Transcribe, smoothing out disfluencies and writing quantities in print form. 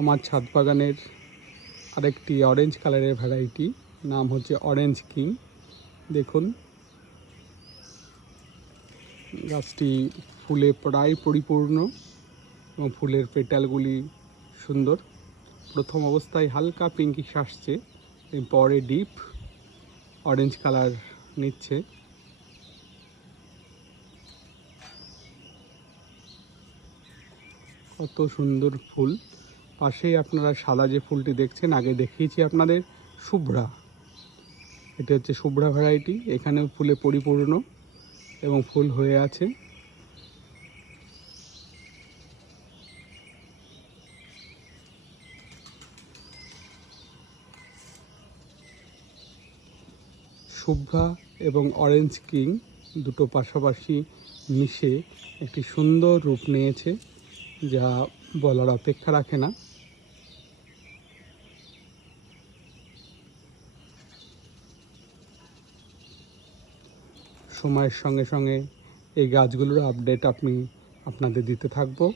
আমার ছাদ বাগানের আরেকটি অরেঞ্জ কালারের ভ্যারাইটি, নাম হচ্ছে অরেঞ্জ কিং। দেখুন গাছটি ফুলে প্রায় পরিপূর্ণ এবং ফুলের পেটালগুলি সুন্দর। প্রথম অবস্থায় হালকা পিঙ্কিশ আসছে, পরে ডিপ অরেঞ্জ কালার নিচ্ছে। কত সুন্দর ফুল। পাশেই আপনারা সাদা যে ফুলটি দেখছেন, আগে দেখিয়েছি আপনাদের, শুভ্রা। এটা হচ্ছে শুভ্রা ভ্যারাইটি। এখানেও ফুলে পরিপূর্ণ এবং ফুল হয়ে আছে। শুভ্রা এবং অরেঞ্জ কিং দুটো পাশাপাশি মিশে একটি সুন্দর রূপ নিয়েছে, যা বলার অপেক্ষা রাখে না। সময়ের সঙ্গে সঙ্গে এই গাছগুলোর আপডেট আপনাদের দিতে থাকবো।